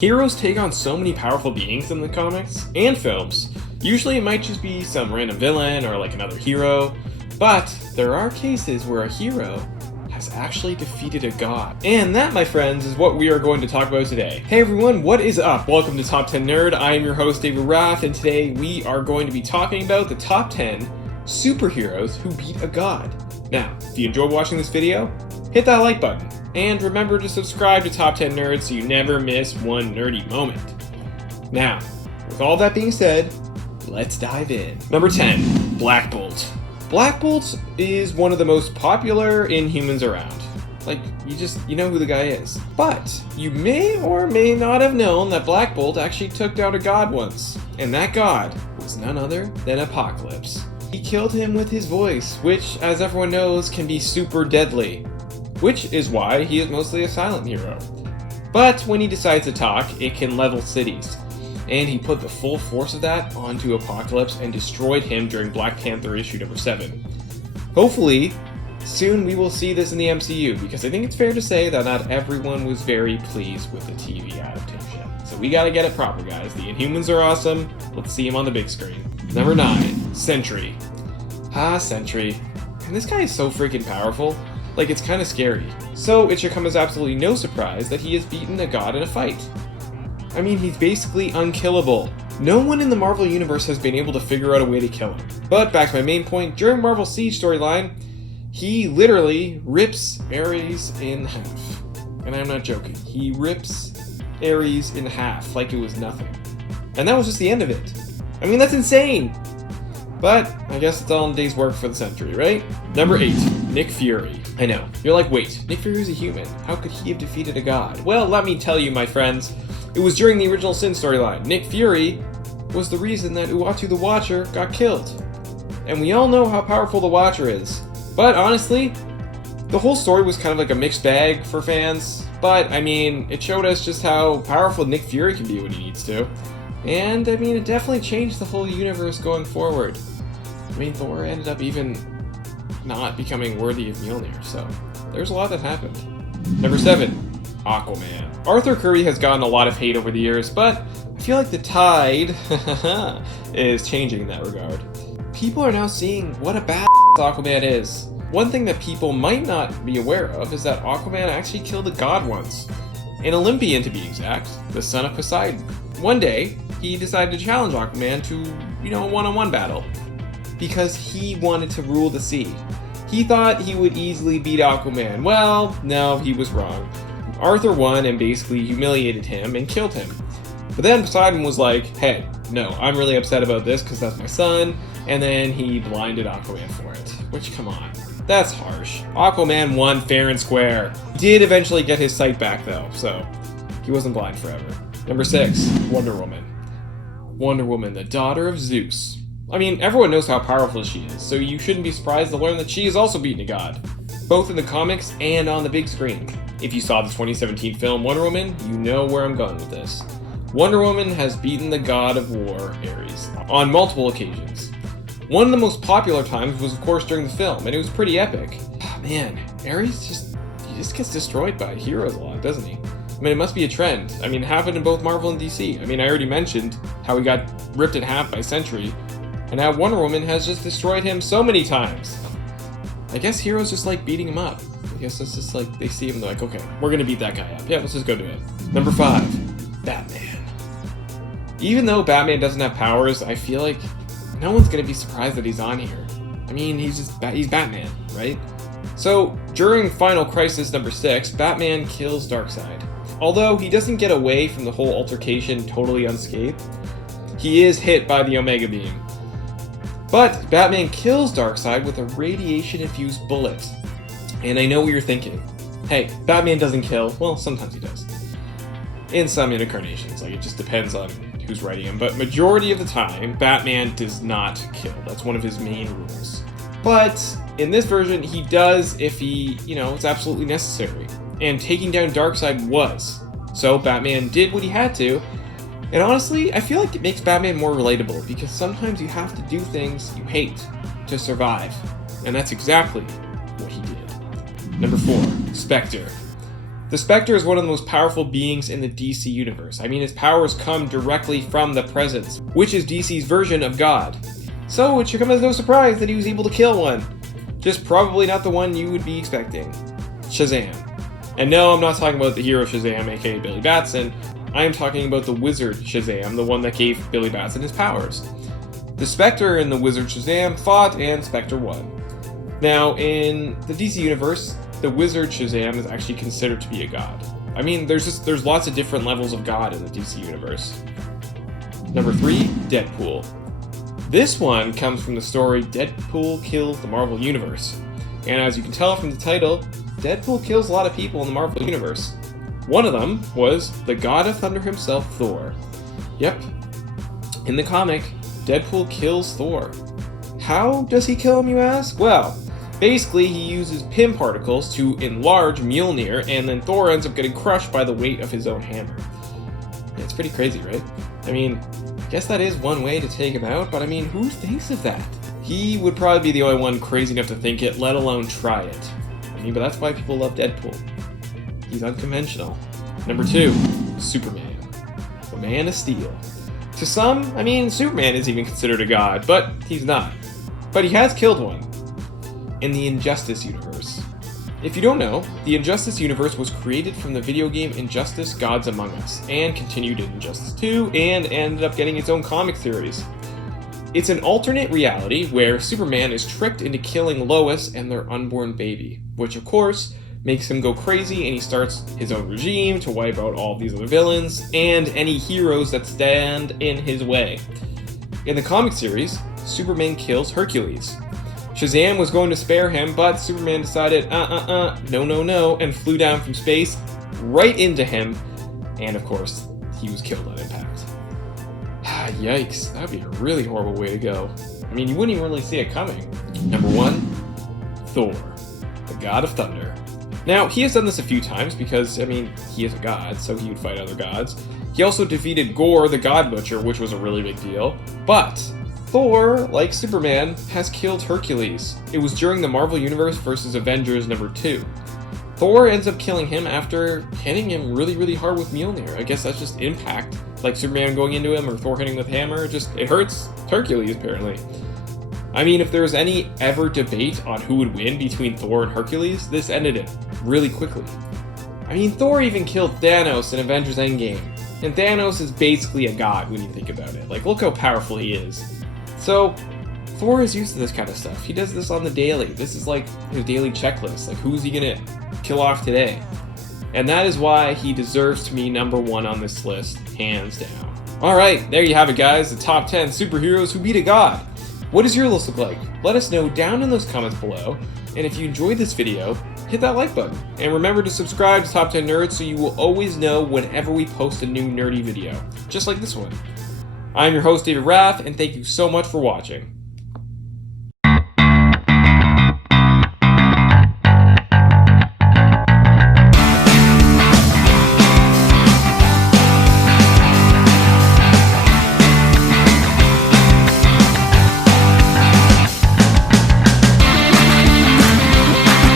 Heroes take on so many powerful beings in the comics and films. Usually it might just be some random villain or like another hero, but there are cases where a hero has actually defeated a god. And that, my friends, is what we are going to talk about today. Hey everyone, what is up? Welcome to Top 10 Nerd. I am your host, David Raff, and today we are going to be talking about the top 10 superheroes who beat a god. Now, if you enjoyed watching this video, hit that like button. And remember to subscribe to Top 10 Nerds so you never miss one nerdy moment. Now, with all that being said, let's dive in. Number 10, Black Bolt. Black Bolt is one of the most popular Inhumans around. Like, you know who the guy is. But you may or may not have known that Black Bolt actually took down a god once. And that god was none other than Apocalypse. He killed him with his voice, which, as everyone knows, can be super deadly. Which is why he is mostly a silent hero. But when he decides to talk, it can level cities. And he put the full force of that onto Apocalypse and destroyed him during Black Panther issue number 7. Hopefully, soon we will see this in the MCU, because I think it's fair to say that not everyone was very pleased with the TV adaptation. So we gotta get it proper, guys. The Inhumans are awesome. Let's see him on the big screen. Number 9, SENTRY. SENTRY. And this guy is so freaking powerful. Like, it's kind of scary. So it should come as absolutely no surprise that he has beaten a god in a fight. I mean, he's basically unkillable. No one in the Marvel Universe has been able to figure out a way to kill him. But back to my main point, during Marvel Siege storyline, he literally rips Ares in half. And I'm not joking. He rips Ares in half like it was nothing. And that was just the end of it. I mean, that's insane! But I guess it's all in a day's work for the SENTRY, right? Number 8, Nick Fury. I know, you're like, wait, Nick Fury's a human. How could he have defeated a god? Well, let me tell you, my friends. It was during the original Sin storyline. Nick Fury was the reason that Uatu the Watcher got killed. And we all know how powerful the Watcher is. But honestly, the whole story was kind of like a mixed bag for fans. But, I mean, it showed us just how powerful Nick Fury can be when he needs to. And, I mean, it definitely changed the whole universe going forward. I mean, Thor ended up even not becoming worthy of Mjolnir, so there's a lot that happened. Number 7, Aquaman. Arthur Curry has gotten a lot of hate over the years, but I feel like the tide is changing in that regard. People are now seeing what a badass Aquaman is. One thing that people might not be aware of is that Aquaman actually killed a god once. An Olympian, to be exact, the son of Poseidon. One day, he decided to challenge Aquaman to, a one-on-one battle, because he wanted to rule the sea. He thought he would easily beat Aquaman. Well, no, he was wrong. Arthur won and basically humiliated him and killed him. But then Poseidon was like, hey, no, I'm really upset about this because that's my son, and then he blinded Aquaman for it. Which, come on, that's harsh. Aquaman won fair and square. He did eventually get his sight back though, so he wasn't blind forever. Number 6, Wonder Woman. Wonder Woman, the daughter of Zeus. I mean, everyone knows how powerful she is, so you shouldn't be surprised to learn that she has also beaten a god, both in the comics and on the big screen. If you saw the 2017 film Wonder Woman, you know where I'm going with this. Wonder Woman has beaten the god of war, Ares, on multiple occasions. One of the most popular times was, of course, during the film, and it was pretty epic. Man, Ares just gets destroyed by heroes a lot, doesn't he? I mean, it must be a trend. I mean, it happened in both Marvel and DC. I mean, I already mentioned how he got ripped in half by SENTRY, and now Wonder Woman has just destroyed him so many times. I guess heroes just like beating him up. I guess it's just like, they see him, they're like, okay, we're gonna beat that guy up. Yeah, let's just go do it. Number 5, Batman. Even though Batman doesn't have powers, I feel like no one's gonna be surprised that he's on here. I mean, he's Batman, right? So, during Final Crisis number 6, Batman kills Darkseid. Although he doesn't get away from the whole altercation totally unscathed, he is hit by the Omega Beam. But Batman kills Darkseid with a radiation-infused bullet. And I know what you're thinking. Hey, Batman doesn't kill. Well, sometimes he does. In some incarnations, like, it just depends on who's writing him. But majority of the time, Batman does not kill. That's one of his main rules. But in this version, he does if he, it's absolutely necessary. And taking down Darkseid was. So Batman did what he had to. And honestly, I feel like it makes Batman more relatable, because sometimes you have to do things you hate to survive. And that's exactly what he did. Number 4, SPECTRE. The Spectre is one of the most powerful beings in the DC universe. I mean, his powers come directly from the Presence, which is DC's version of God. So it should come as no surprise that he was able to kill one. Just probably not the one you would be expecting. Shazam. And no, I'm not talking about the hero Shazam, aka Billy Batson. I am talking about the wizard Shazam, the one that gave Billy Batson his powers. The Spectre and the wizard Shazam fought, and Spectre won. Now, in the DC universe, the wizard Shazam is actually considered to be a god. I mean, there's lots of different levels of god in the DC universe. Number 3, Deadpool. This one comes from the story Deadpool Kills the Marvel Universe. And as you can tell from the title, Deadpool kills a lot of people in the Marvel Universe. One of them was the God of Thunder himself, Thor. Yep. In the comic, Deadpool kills Thor. How does he kill him, you ask? Well, basically he uses Pym particles to enlarge Mjolnir, and then Thor ends up getting crushed by the weight of his own hammer. It's pretty crazy, right? I mean, I guess that is one way to take him out, but I mean, who thinks of that? He would probably be the only one crazy enough to think it, let alone try it. I mean, but that's why people love Deadpool. He's unconventional. Number 2, Superman. The Man of Steel. To some, I mean, Superman is even considered a god, but he's not. But he has killed one. In the Injustice universe. If you don't know, the Injustice universe was created from the video game Injustice Gods Among Us, and continued in Injustice 2, and ended up getting its own comic series. It's an alternate reality where Superman is tricked into killing Lois and their unborn baby, which of course makes him go crazy, and he starts his own regime to wipe out all these other villains and any heroes that stand in his way. In the comic series, Superman kills Hercules. Shazam was going to spare him, but Superman decided, no, and flew down from space right into him, and of course, he was killed on impact. Yikes, that'd be a really horrible way to go. I mean, you wouldn't even really see it coming. Number 1, Thor, the God of Thunder. Now, he has done this a few times because, I mean, he is a god, so he would fight other gods. He also defeated Gore, the God Butcher, which was a really big deal. But Thor, like Superman, has killed Hercules. It was during the Marvel Universe vs. Avengers number 2. Thor ends up killing him after hitting him really hard with Mjolnir. I guess that's just impact. Like Superman going into him or Thor hitting with hammer, it hurts Hercules apparently. I mean, if there was any ever debate on who would win between Thor and Hercules, this ended it really quickly. I mean, Thor even killed Thanos in Avengers Endgame, and Thanos is basically a god when you think about it. Like, look how powerful he is. So, Thor is used to this kind of stuff. He does this on the daily. This is like his daily checklist. Like, who's he gonna kill off today? And that is why he deserves to be number 1 on this list, hands down. Alright, there you have it guys, the top 10 superheroes who beat a god. What does your list look like? Let us know down in those comments below, and if you enjoyed this video, hit that like button. And remember to subscribe to Top 10 Nerds so you will always know whenever we post a new nerdy video, just like this one. I'm your host, David Raff, and thank you so much for watching.